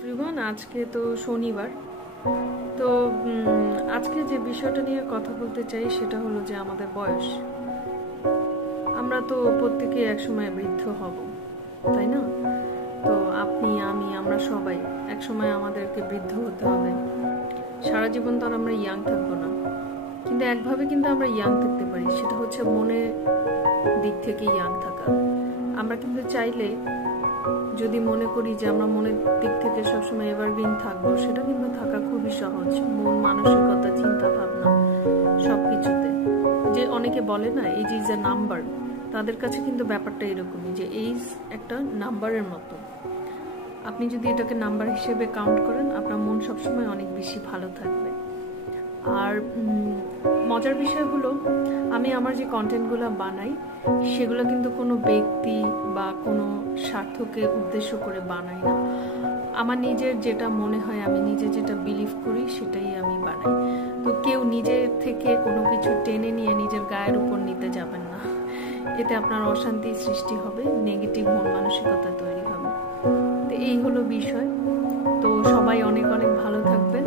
Everyone, আজকে তো শনিবার। তো আজকে যে বিষয়টা নিয়ে কথা বলতে চাই সেটা হলো যে আমাদের বয়স। আমরা তো প্রত্যেকেই একসময় বৃদ্ধ হব, তাই না? তো আপনি, আমি, আমরা সবাই একসময় আমাদেরকে বৃদ্ধ হতে হবে। সারা জীবন তো আর আমরা ইয়াং থাকবো না, কিন্তু একভাবে কিন্তু আমরা ইয়াং থাকতে পারি, সেটা হচ্ছে মনের দিক থেকে ইয়াং থাকা। আমরা কিন্তু চাইলে যদি মনে করি যে আমরা মনের দিক থেকে সবসময় এভারগ্রিন থাকবো, সেটা কিন্তু থাকা খুবই সহজ। মন, মানসিকতা, চিন্তা ভাবনা সবকিছুতে। যে অনেকে বলে না এজ ইজ এ নাম্বার, তাদের কাছে কিন্তু ব্যাপারটা এরকমই, যে এইজ একটা নাম্বারের মতো। আপনি যদি এটাকে নাম্বার হিসেবে কাউন্ট করেন, আপনার মন সবসময় অনেক বেশি ভালো থাকবে। আর মজার বিষয় হলো, আমি আমার যে কন্টেন্টগুলো বানাই সেগুলো কিন্তু কোনো ব্যক্তি বা কোনো স্বার্থকে উদ্দেশ্য করে বানাই না। আমার নিজের যেটা মনে হয়, আমি নিজে যেটা বিলিভ করি সেটাই আমি বানাই। তো কেউ নিজের থেকে কোনো কিছু টেনে নিয়ে নিজের গায়ের উপর নিতে যাবেন না, এতে আপনার অশান্তি সৃষ্টি হবে, নেগেটিভ মন মানসিকতা তৈরি হবে। তো এই হলো বিষয়। তো সবাই অনেক অনেক ভালো থাকবেন।